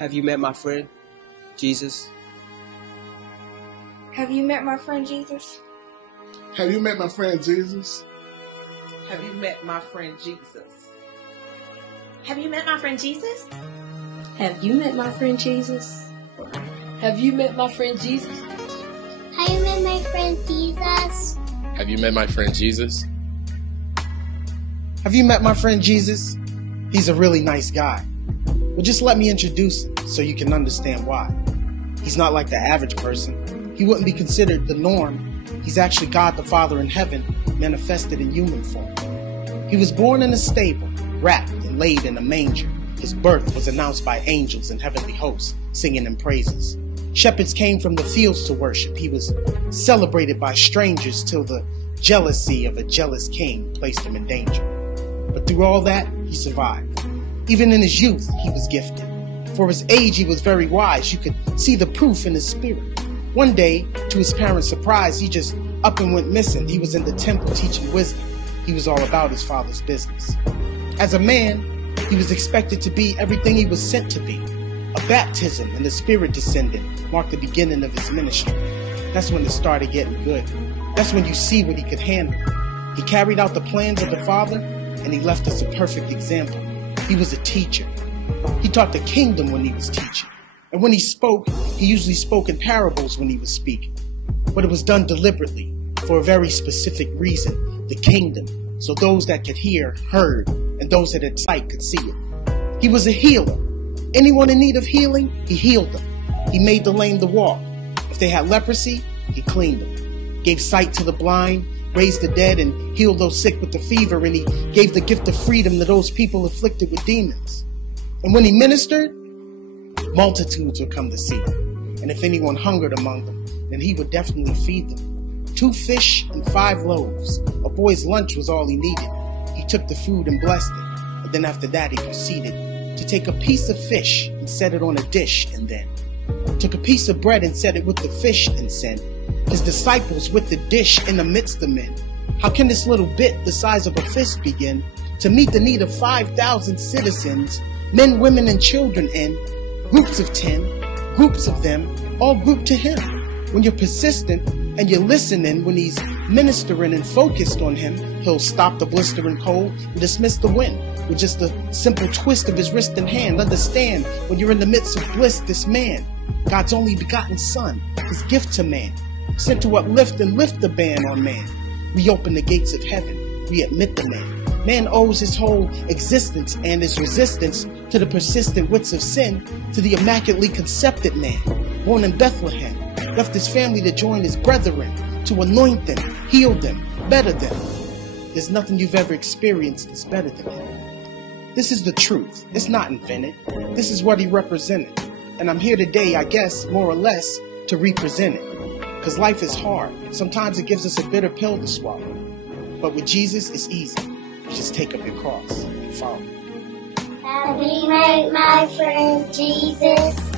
Have you met my friend, Jesus? Have you met my friend Jesus? Have you met my friend Jesus? Have you met my friend Jesus? Have you met my friend Jesus? Have you met my friend Jesus? Have you met my friend Jesus? Have you met my friend Jesus? Have you met my friend Jesus? Have you met my friend Jesus? He's a really nice guy. Well, just let me introduce him so you can understand why. He's not like the average person. He wouldn't be considered the norm. He's actually God the Father in heaven, manifested in human form. He was born in a stable, wrapped and laid in a manger. His birth was announced by angels and heavenly hosts, singing him praises. Shepherds came from the fields to worship. He was celebrated by strangers till the jealousy of a jealous king placed him in danger. But through all that, he survived. Even in his youth, he was gifted. For his age, he was very wise. You could see the proof in his spirit. One day, to his parents' surprise, he just up and went missing. He was in the temple teaching wisdom. He was all about his father's business. As a man, he was expected to be everything he was sent to be. A baptism and the Spirit descended marked the beginning of his ministry. That's when it started getting good. That's when you see what he could handle. He carried out the plans of the Father, and he left us a perfect example. He was a teacher. He taught the kingdom when he was teaching. And when he spoke, he usually spoke in parables when he was speaking. But it was done deliberately, for a very specific reason, the kingdom. So those that could hear, heard, and those that had sight could see it. He was a healer. Anyone in need of healing, he healed them. He made the lame to walk. If they had leprosy, he cleaned them. Gave sight to the blind, raised the dead, and healed those sick with the fever, and he gave the gift of freedom to those people afflicted with demons. And when he ministered, multitudes would come to see him. And if anyone hungered among them, then he would definitely feed them. 2 fish and 5 loaves. A boy's lunch was all he needed. He took the food and blessed it. And then after that, he proceeded to take a piece of fish and set it on a dish, and then took a piece of bread and set it with the fish and sent his disciples with the dish in the midst of men. How can this little bit the size of a fist begin to meet the need of 5,000 citizens, men, women, and children, in groups of 10, groups of them, all grouped to him? When you're persistent and you're listening, when he's ministering and focused on him, he'll stop the blistering cold and dismiss the wind with just a simple twist of his wrist and hand. Understand, when you're in the midst of bliss, this man, God's only begotten Son, his gift to man, sent to uplift and lift the ban on man. We open the gates of heaven. We admit the man. Man owes his whole existence and his resistance to the persistent wits of sin to the immaculately concepted man, born in Bethlehem, left his family to join his brethren, to anoint them, heal them, better them. There's nothing you've ever experienced that's better than him. This is the truth. It's not invented. This is what he represented. And I'm here today, I guess, more or less, to represent it. Because life is hard. Sometimes it gives us a bitter pill to swallow. But with Jesus, it's easy. You just take up your cross and follow. Have you met my friend Jesus?